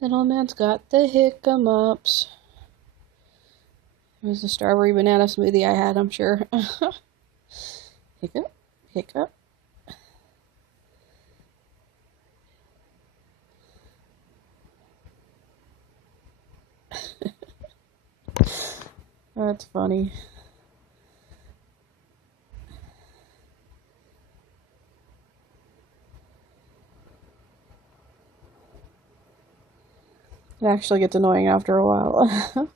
Little man's got the hiccamups. It was a strawberry banana smoothie I had, I'm sure. Hiccup, hiccup. That's funny. It actually gets annoying after a while.